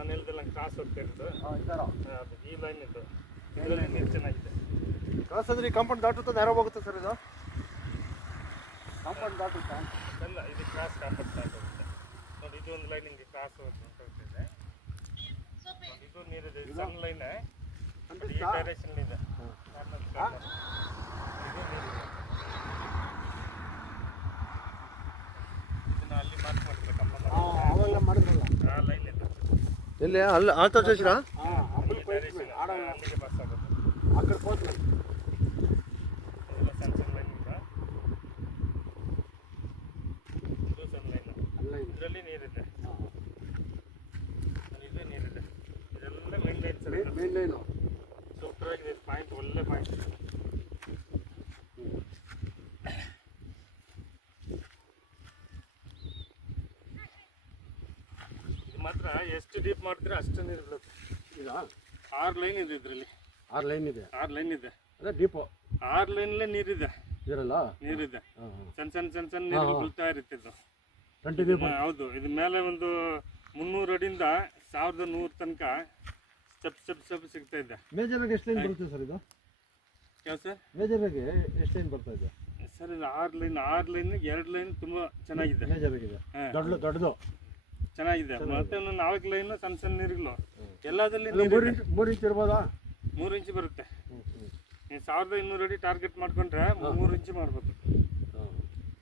ನಾನು ಹೇಳ್ದಲ್ಲ ಕ್ರಾಸ್ ಹೋಗ್ತಾ ಇರೋದು ಅದು ಈ ಲೈನ್ ಇದು ಇದರಲ್ಲಿ ನೀರು ಚೆನ್ನಾಗಿದೆ. ಕ್ರಾಸ್ ಅಂದ್ರೆ ಈ ಕಾಂಪೌಂಡ್ ದಾಟುತ್ತಾ ನೇರ ಹೋಗುತ್ತೆ ಸರ್ ಇದು? ಕಾಂಪೌಂಡ್ ದಾಟುತ್ತಾ? ಅಲ್ಲ, ಇದು ಕ್ರಾಸ್ ಕಾಂಪೌಂಡ್ ದಾಟುತ್ತೆ ನೋಡಿ. ಇದು ಒಂದು ಲೈನ್ ಹಿಂಗೆ ಕ್ರಾಸ್ ಹೋಗ್ತಿದೆ. ಇದು ನೀರಿದೆ, ಇದು ಸಣ್ಣ ಲೈನ್ ಈ ಡೈರೆಕ್ಷನ್ ಇದೆ. ಇದು ನೀರಿದೆ. ಇದನ್ನ ಅಲ್ಲಿ ಮಾರ್ಕ್ ಮಾಡ್ಬೇಕಮ್ಮ. ಆ ಲೈನ್ ಇದೆ ಎಲ್ಲಿ? ಅಲ್ಲಿ ಆ ಥರ ಚೇಸಿರಾ? ಅಲ್ಲಿಗೆ ಬಸ್ ಆಗುತ್ತೆ. ಆ ಕಡೆ ಹೋದ್ರೆ ಇದೆಲ್ಲ ಸಣ್ಣ ಸಣ್ಣ ಲೈನ್ ಇದೆ. ಇದು ಸಣ್ಣ ಲೈನ್, ಇದರಲ್ಲಿ ನೀರಿದೆ. ಇದು ನೀರಿದೆ. ಇದೆಲ್ಲ main line sir. Main line super ಆಗಿದೆ. ಪಾಯಿಂಟ್ ಒಳ್ಳೆ ಪಾಯಿಂಟ್. ಇದು ಮಾತ್ರ ಎಷ್ಟು ಡೀಪ್ ಮಾಡ್ತೀರಾ ಅಷ್ಟು ನೀರು ಬೀಳುತ್ತೆ. ಇದಾ? 6 ಲೈನ್ ಇದೆ ಇದರಲ್ಲಿ. 6 ಲೈನ್ ಇದೆ. 6 ಲೈನ್ ಇದೆ. ಅದೇ ಡೀಪು 6 ಲೈನಲ್ಲೇ ನೀರಿದೆ. ಇದರಲ್ಲ ನೀರಿದೆ. ಸಣ್ಣ ನೀರು ಬೀಳ್ತಾ ಇರುತ್ತೆ ಇದು. ಹೌದು. ಇದು ಮೇಲೆ ಒಂದು 300 ಅಡಿಯಿಂದ 1100 ತನಕ ಸ್ಟೆಪ್ ಸಿಗ್ತಾ ಇದೆ. ಮೇಜರಾಗಿ ಎಷ್ಟು ಲೈನ್ ಬರುತ್ತೆ ಸರ್ ಇದು? ಯಾವ ಸರ್? ಮೇಜರಾಗಿ ಎಷ್ಟು ಲೈನ್ ಬರ್ತಾ ಇದೆ ಸರ್? ಇದು 6 ಲೈನ್ 2 ಲೈನ್ ತುಂಬಾ ಚೆನ್ನಾಗಿದೆ. ಮೇಜರಾಗಿದೆ, ದೊಡ್ಡದು ಚೆನ್ನಾಗಿದೆ. ಮತ್ತೆ ಒಂದು 4 ಲೈನ್ ಸಣ್ಣ ನೀರುಗಳು ಎಲ್ಲದಲ್ಲಿ 3 ಇಂಚ್ ಇರ್ಬೋದಾ? 3 ಇಂಚ್ ಬರುತ್ತೆ. 1200 ಅಡಿ ಟಾರ್ಗೆಟ್ ಮಾಡ್ಕೊಂಡ್ರೆ 3 ಇಂಚ್ ಮಾಡ್ಬೋದು.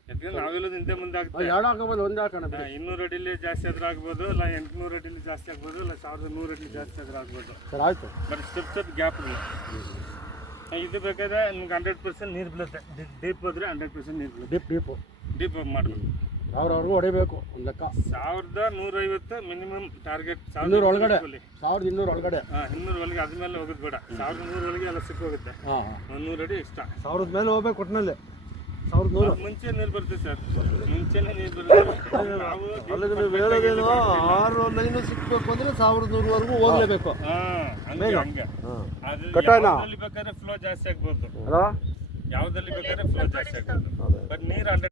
ಯಾಕಂದ್ರೆ ನಾವೆಲ್ಲೂ ಹಿಂದೆ ಮುಂದೆ ಆಗ್ತದೆ. 200 ಅಡಿಲಿ ಜಾಸ್ತಿ ಆದ್ರೂ ಆಗ್ಬೋದು, ಇಲ್ಲ 800 ಅಡಿಲಿ ಜಾಸ್ತಿ ಆಗ್ಬೋದು, ಇಲ್ಲ 1100 ಅಡಿಲಿ ಜಾಸ್ತಿ ಆದ್ರೂ ಆಗ್ಬೋದು. ಆಯ್ತು. ಬಟ್ ಸ್ಟೆಪ್ ಗ್ಯಾಪ್ ಇಲ್ಲ. ಇದು ಬೇಕಾದ್ರೆ ನಿಮ್ಗೆ 100% ನೀರು ಬೀಳುತ್ತೆ. ಡೀಪ್ ಹೋದ್ರೆ 100% ನೀರು ಬೀಳುತ್ತೆ. ಡೀಪ್ ಮಾಡಬೇಕು. ಅವ್ರವ್ರಿಗೂ ಹೊಡಿಬೇಕು ಒಂದು ಲೆಕ್ಕ. 1150 ಮಿನಿಮಮ್ ಟಾರ್ಗೆಟ್. 1200 ಒಳಗಡೆ. 1200 ಒಳಗಡೆ. 200 ಒಳಗೆ ಅದ್ಮೇಲೆ ಹೋಗೋದು ಬೇಡ. 1100 ಒಳಗೆ ಎಲ್ಲ ಸಿಕ್ಕೋಗುತ್ತೆ. 100 ಅಡಿ ಎಕ್ಸ್ಟ್ರಾ. 1000 ಮೇಲೆ ಹೋಗ್ಬೇಕು ಒಟ್ಟಿನಲ್ಲಿ. 1100 ಮುಂಚೆ ನೀರು ಬರುತ್ತೆ ಸರ್. ಮುಂಚೆನೇ ನೀರು ಬರುತ್ತೆ. ನೀವು ಹೇಳೋದೇನು 6 ಲೈನು ಸಿಕ್ಬೇಕು ಅಂದ್ರೆ 1100ವರೆಗೂ ಹೋಗ್ಲೇಬೇಕು. ಹಂಗೆ ಯಾವ್ದ್ರಲ್ಲಿ ಬೇಕಾದ್ರೆ ಫ್ಲೋ ಜಾಸ್ತಿ ಆಗ್ಬೋದು. ಯಾವ್ದ್ರಲ್ಲಿ ಬೇಕಾದ್ರೆ ಫ್ಲೋ ಜಾಸ್ತಿ ಆಗ್ಬೋದು. ಬಟ್ ನೀರು 100